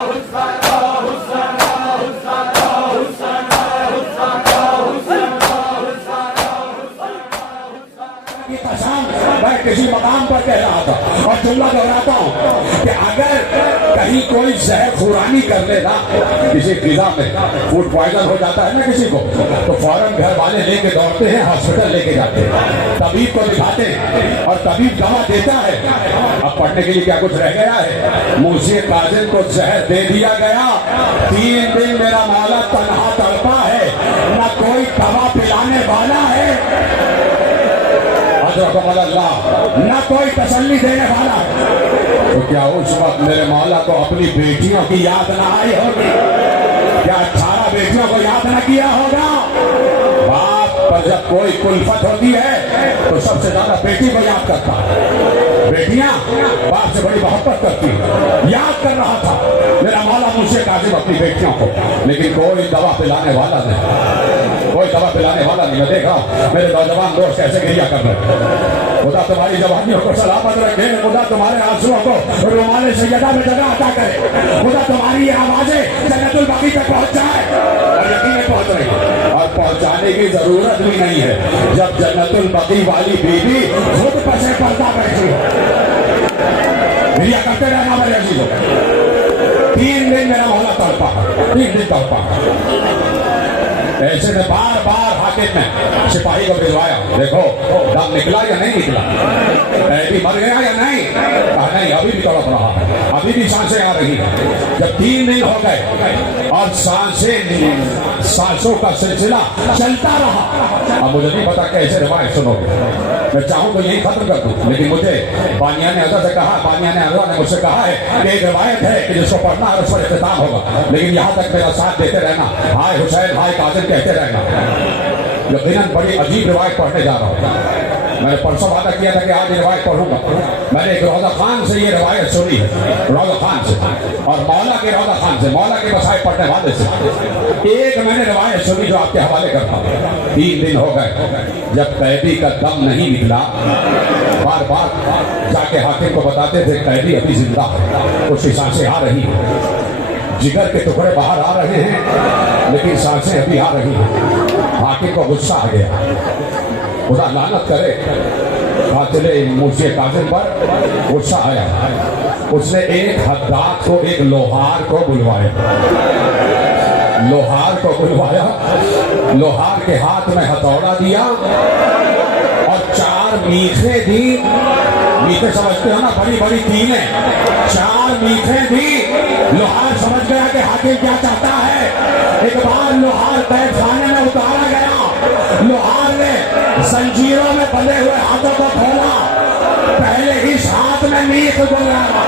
میں کسی مقام پر کہہ رہا تھا اور جملہ دہراتا ہوں کہ اگر کہیں کوئی زہر خورانی کر لے نا کسی غذا میں، فوڈ پوائزن ہو جاتا ہے نا کسی کو، تو فوراً گھر والے لے کے دوڑتے ہیں، ہاسپٹل لے کے جاتے ہیں، طبیب کو دکھاتے ہیں اور طبیب دوا دیتا ہے۔ اب پڑھنے کے لیے کیا کچھ رہ گیا ہے؟ موسی کاظم کو زہر دے دیا گیا، 3 دن میرا مولا تنہا تڑپا ہے، نہ کوئی دوا پلانے والا ہے، اللہ نہ کوئی تسلی دینے والا۔ تو کیا اس وقت میرے مولا کو اپنی بیٹیوں کی یاد نہ آئی ہوگی؟ کیا 18 بیٹیوں کو یاد نہ کیا ہوگا؟ باپ پر جب کوئی کلفت ہوتی ہے تو سب سے زیادہ بیٹی کو یاد کرتا ہے، بیٹیاں باپ سے بڑی محبت کرتی ہیں۔ یاد کر رہا تھا میرا مولا موسی کاظم اپنی بیٹیوں کو، لیکن کوئی دوا پلانے والا نہیں، کوئی دوا پلانے والا نہیں۔ میں دیکھ رہا ہوں میرے نوجوان دوست کیسے گریہ کر رہے ہیں۔ خدا تمہاری جوانیوں کو سلامت رکھے، خدا تمہارے آنسوؤں کو رومال سیدہ میں جگہ عطا کرے، خدا تمہاری یہ آوازیں جنت البقیع تک پہنچ جائے، اور یقین پہنچ رہی ہے، اور پہنچانے کی ضرورت بھی نہیں ہے جب جنت البقیع والی بیوی خود پسے پردہ بیٹھی ہو۔ گریہ کرتے رہنا میرے عزیزوں۔ 3 دن میرا مولا تڑپا، 3 دن تڑپا۔ ایسے میں بار بار حاکم نے سپاہی کو بھجوایا، دیکھو دم نکلا یا نہیں نکلا، قیدی مر گیا یا نہیں؟ کہا نہیں، ابھی بھی تڑپ رہا ہے، ابھی بھی سانسیں آ رہی ہیں۔ جب 3 دن ہو گئے اور سانسوں کا سلسلہ چلتا رہا، اب مجھے نہیں پتا کیسے روایت سنو گے، میں چاہوں تو یہی ختم کر دوں، لیکن مجھے بانیان اعظم سے کہا، بانیان اعظم نے مجھ سے کہا ہے کہ ایک روایت ہے کہ جس کو پڑھنا ہے اس پر اختتام ہوگا، لیکن یہاں تک میرا ساتھ دیتے رہنا، ہائے حسین ہائے قاسم کہتے رہنا۔ یقیناً بڑی عجیب روایت پڑھنے جا رہا ہوں۔ میں نے پرسوں وعدہ کیا تھا کہ آج یہ روایت پڑھوں گا۔ میں نے ایک روضہ خان سے یہ روایت سنی ہے، روضہ خان سے، اور مولا کے روضہ خان سے، مولا کے مسائل پڑھنے والے سے ایک میں نے روایت سنی جو آپ کے حوالے کرتا ہوں۔ 3 دن ہو گئے، جب قیدی کا دم نہیں نکلا، بار بار جا کے حاکم کو بتاتے تھے قیدی ابھی زندہ ہے، اس کی سانسیں آ رہی ہیں، جگر کے ٹکڑے باہر آ رہے ہیں لیکن سانسیں ابھی آ رہی ہیں۔ حاکم کو غصہ آ گیا، خدا لعنت کرے قاتل موسی کاظم پر غصہ آیا۔ اس نے ایک حداد کو، ایک لوہار کو بلوایا، لوہار کو بلوایا، لوہار کے ہاتھ میں ہتھوڑا دیا اور 4 میخیں دی۔ میخیں سمجھتے ہو نا، بڑی بڑی تیلیں، 4 میخیں دی۔ لوہار سمجھ گیا کہ حاکم کیا چاہتا ہے۔ ایک بار لوہار قید خانے میں اتارا گیا، لوہار نے زنجیروں میں بندھے ہوئے ہاتھوں کو کھولا، پہلے اس ہاتھ میں میخ گزارا،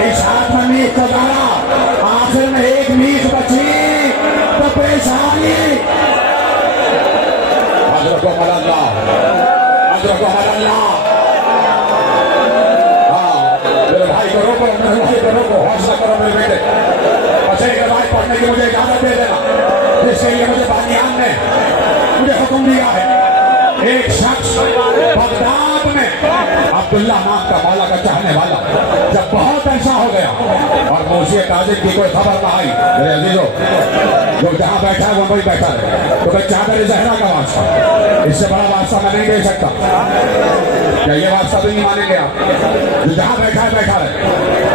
اس ہاتھ میں میخ گزارا، آخر میں ایک میخ بچی تو پریشانی۔ حضرت اللہ، حضرت اللہ، میرے بھائی کو روکو، میرے بھائی کو روکو، حوصلہ کرو میرے بیٹے۔ اچھا ایک روایت پڑھنے کی مجھے اجازت دے دینا، جس کے لیے مجھے بانیان نے مجھے حکم دیا ہے۔ ایک شخص بغداد میں عبداللہ نام کا مولا کا چاہنے والا، جب بہت ایسا ہو گیا اور موسی کاظم کی کوئی خبر نہ آئی، میرے عزیزو جو جہاں بیٹھا ہے وہ وہی بیٹھا رہے، تو میں چادر زہرا کا واسطہ، اس سے بڑا واسطہ میں نہیں دے سکتا۔ کیا یہ واسطہ تو نہیں مانیں گے آپ؟ جو جہاں بیٹھا ہے بیٹھا رہے،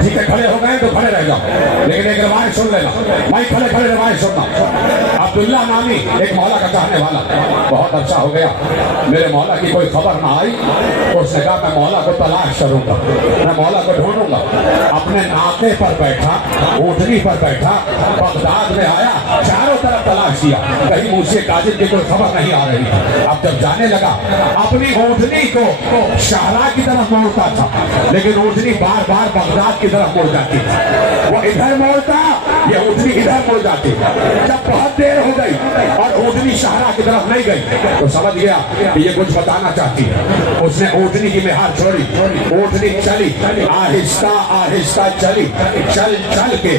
ٹھیک ہے کھڑے ہو گئے تو کھڑے رہ جاؤ، لیکن ایک روایت سن لینا، میں کھڑے کھڑے روایت سننا۔ عبداللہ نامی ایک مولا کا چاہنے والا، بہت اچھا ہو گیا، میرے مولا کی کوئی خبر نہ آئی، اس نے کہا میں مولا کو تلاش کروں گا، میں مولا کو ڈھونڈوں گا۔ اپنے ناقے پر بیٹھا، اونٹنی پر بیٹھا، بغداد میں آیا، چاروں طرف تلاش کیا، کہیں موسی کاظم کی کوئی خبر نہیں آ رہی۔ اب جب جانے لگا، اپنی اونٹنی کو شاہراہ کی طرف موڑتا تھا، لیکن اونٹنی بار بار بغداد کی طرف موڑ جاتی، وہ ادھر موڑتا، یہ اونٹنی ادھر موڑ جاتی۔ جب بہت دیر ہو گئی اور اونٹنی شاہراہ کی طرف نہیں گئی تو سمجھ گیا کہ یہ کچھ بتانا چاہتی ہے۔ اس نے اونٹنی کی مہار چھوڑی، اونٹنی چلی، آہستہ آہستہ چلی، چل چل کے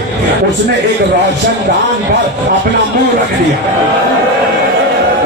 اس نے ایک روشن دان پر اپنا منہ رکھ دیا۔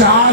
4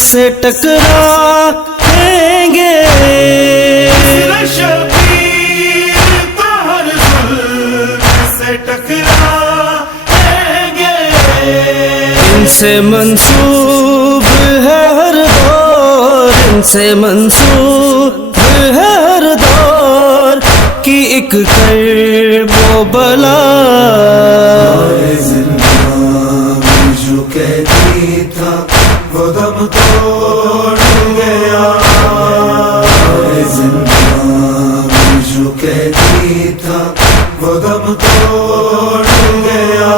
سے ٹکرائیں گے، شبیر تو ہر ظلم سے ٹکرائیں گے، ان سے منسوب ہے ہر دور، ان سے منسوب ہے ہر دور کی ایک کرب و بلا۔ زندان جو قیدی تھا وہ دم توڑ گیا، زندان جو قیدی تھا وہ دم توڑ گیا،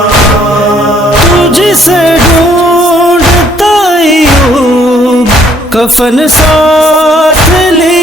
تجھ سے ڈھونڈتا ایوب کفن ساتھ لے